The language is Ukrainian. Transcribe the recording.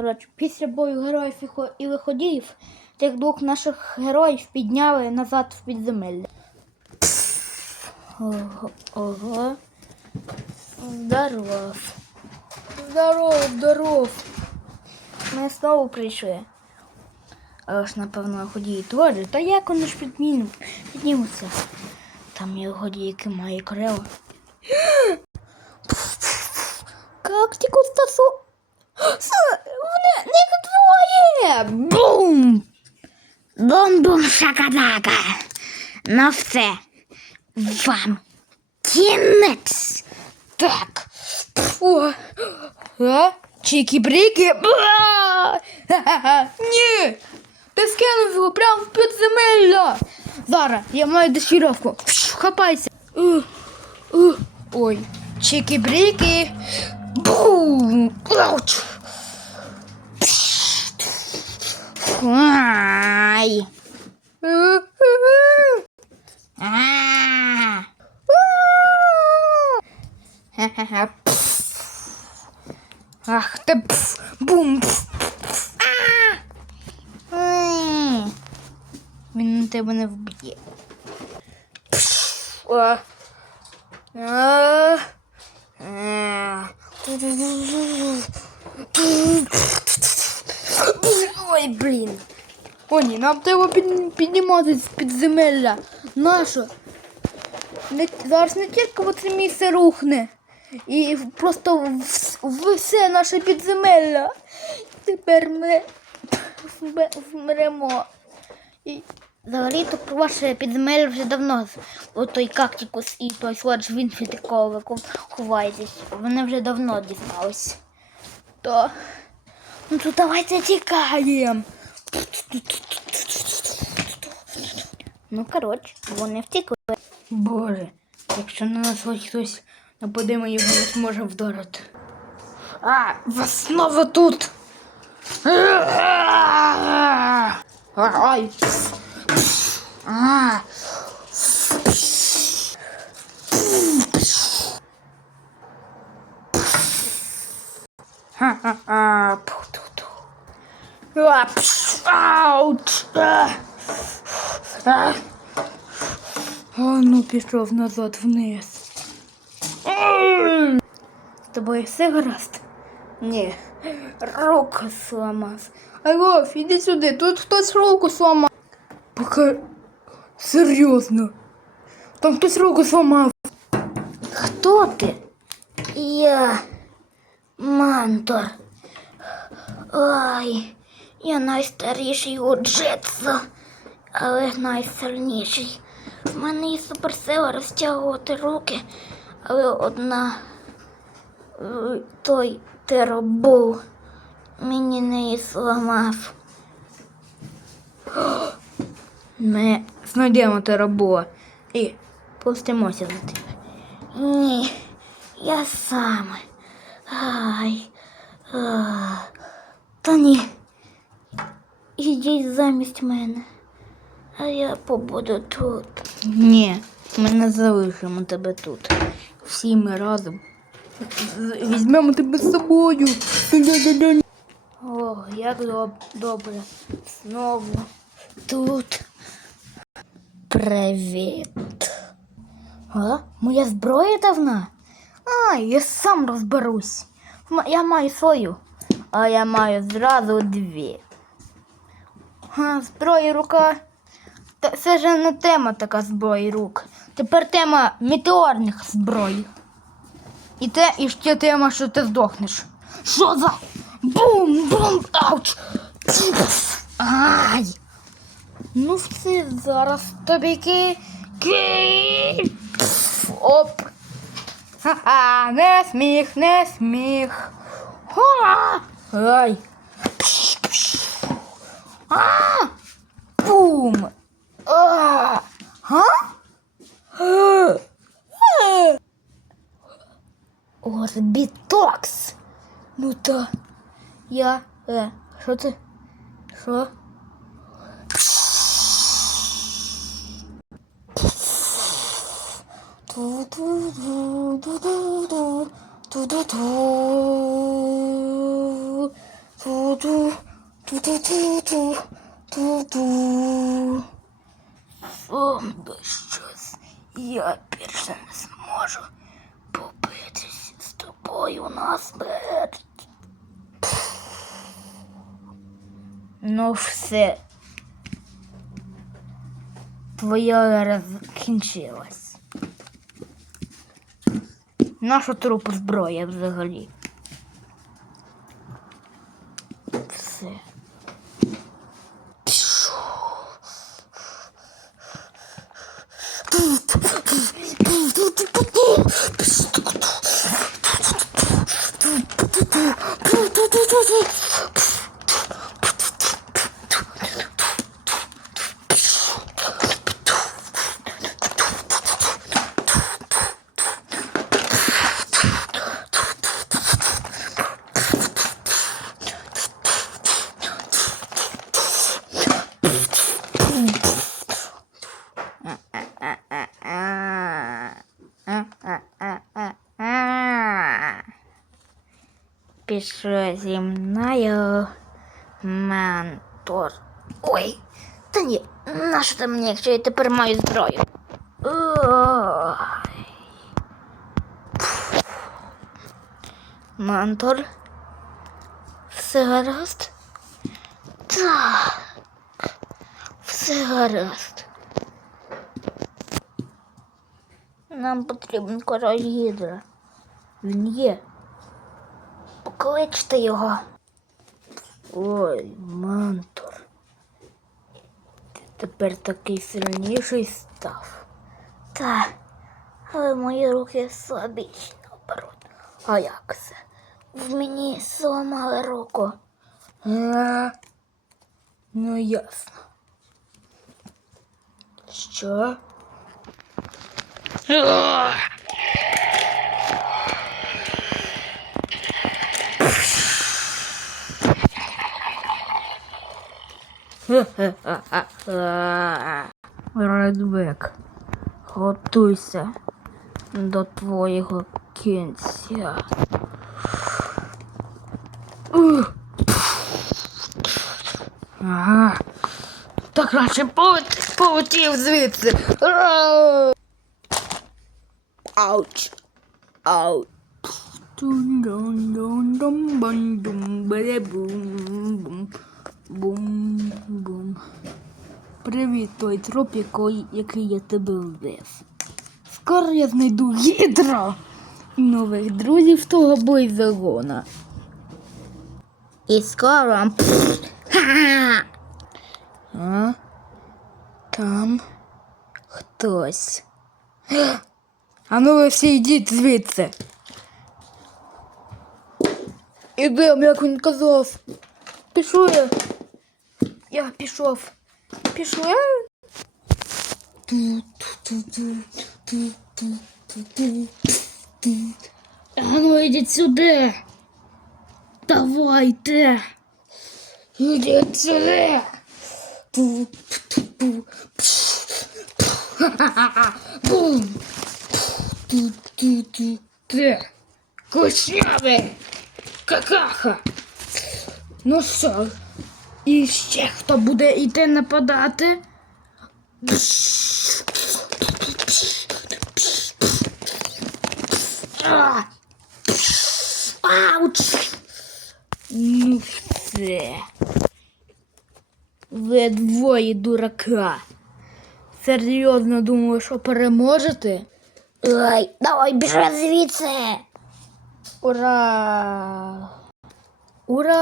Коротше, після бою героїв і хо- і виходіїв, тих двох наших героїв підняли назад в підземелля. Ого. Ого. Здоров. Здоров, здоров. Ми знову прийшли. Але ж, напевно, ходії теж. Та як вони ж піднімуться? Там є годійки має крила. Как ти стасу? Вони них двоє! Бум! Бум-бум шакадака! На все. Вам кінець. Так. О. А? Чікі-бріки. Ба! Ха-ха-ха. Ні! Ти скинув його прямо в підземелля. Зараз, я маю дешіровку. Хапайся. Ух, ух. Ой. Чікі-бріки. Бум! Ауч! Ай! Ах пф, бум. Він тебе не вб'є. Пф, а. А. А. Ой, блін. О, ні, нам треба під, підніматися з підземелля. Нащо? Зараз не тільки оце місце рухне. І просто в- в- все наше підземелля. Тепер ми вмремо. І взагалі-то про ваше підземелля вже давно. От той кактикус і той сладж він ви ховаєтесь. Вони вже давно дізнались. То. Ну то давайте тікаємо. Ну, коротше, вони втекли. Боже, якщо на нас хоч хтось нападе, ми його не зможемо вдарити. А, вас знову тут. Ай. А. Ха-ха-ха. Ауч. А. Ну пішов назад вниз. З тобою все гаразд? Ні. Руку зламав. Алло, іди сюди, тут хтось руку зламав. Пока серйозно. Там хтось руку зламав. Хто ти? Я мантор. Ой, я найстаріший у джитсу, але найсильніший. В мене є суперсила розтягувати руки, але одна е, той теробул мені не зламав. Ми знайдемо теробула і пустимося за тебе. Ні, я сам. Ай. А, та ні. Ідіть замість мене. А я побуду тут. Ні, ми не залишимо тебе тут. Всі ми разом. Візьмемо тебе з собою. О, як добре. Знову тут. Привіт. А? Моя зброя давна? А, я сам розберусь. Я маю свою, а я маю зразу дві. А, зброя рука. Це ж не тема така зброї рук. Тепер тема метеорних зброй. І те, і ще тема, що ти здохнеш. Що за? Бум! Бум! Ауч! Ай! Ну все, зараз тобі ки. Ки. Оп! Ха-ха! Не сміх, не сміх. Ха! Ай! А! Бум! А! Га? А! А! Орбітокс! Ну та я. Е, що це? Що? Зомби щось. Я більше не зможу побитися з тобою на смерть. Ну все. Твоя ера закінчилась. Наша трупу зброя взагалі. Все. Зі мною ментор. Ой, та ні, нащо ти мені, якщо я тепер маю зброю? Ой. Ментор? Все гаразд? Так. Все гаразд. Нам потрібен король гідра. Він є. Покличте його. Ой, мантор. Ти тепер такий сильніший став. Та, але мої руки слабіші наоборот. А як це? В мені зламали руку. А, ну ясно. Що? Редбек, готуйся до твоєго кінця. Ух. Ага. Так краще полетів, полетів звідси. Ура! Ауч. Ауч. Тун-дун-дун-дум-бум-дум-бе-бум-бум. Бум-бум. Привіт, той троп, який, я тебе вбив. Скоро я знайду гідро нових друзів того бойзагона. І скоро. А? Там хтось. А ну ви всі йдіть звідси. Ідем, як він казав. Пішов я. Я пішов. Пішов я. А ну ідіть сюди. Давайте. Ідіть сюди. Бум. Ти. Кучнявий. Какаха. Ну що, і ще хто буде йти нападати? Ауч! Ну все. Ви двоє дурака. Серйозно думаю, що переможете? Ой, давай біжи звідси. Ура! Ура!